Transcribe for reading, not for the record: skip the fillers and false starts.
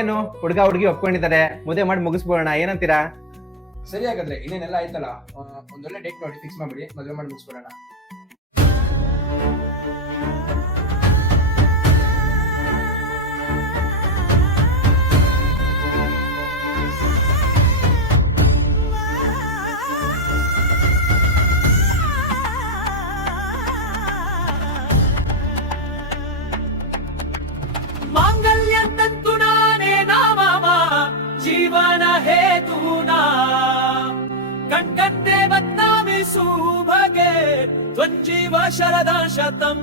ಏನು ಹುಡುಗ ಹುಡುಗಿ ಒಪ್ಕೊಂಡಿದ್ದಾರೆ, ಮದುವೆ ಮಾಡಿ ಮುಗಿಸ್ಬೋಣ, ಏನಂತೀರಾ? ಸರಿ, ಹಾಗಾದ್ರೆ ಇನ್ನೇನೆಲ್ಲ ಆಯ್ತಲ್ಲ, ಒಂದೊಳ್ಳೆ ಡೇಟ್ ನೋಡಿ ಫಿಕ್ಸ್ ಮಾಡ್ಬಿಡಿ, ಮದುವೆ ಮಾಡಿ ಮುಗಿಸ್ಬಿಡೋಣ. ಮಾಂಗಲ್ಯ ತಂತು ನಾನೇ ನಾಮ ಜೀವನ ಹೇತುನಾ ಕಣ್ಕಂತೆ ಬದ್ನಾಮಿಸು ಭಗೆ ತ್ವಂಜೀವ ಶರದಾ ಶತಂ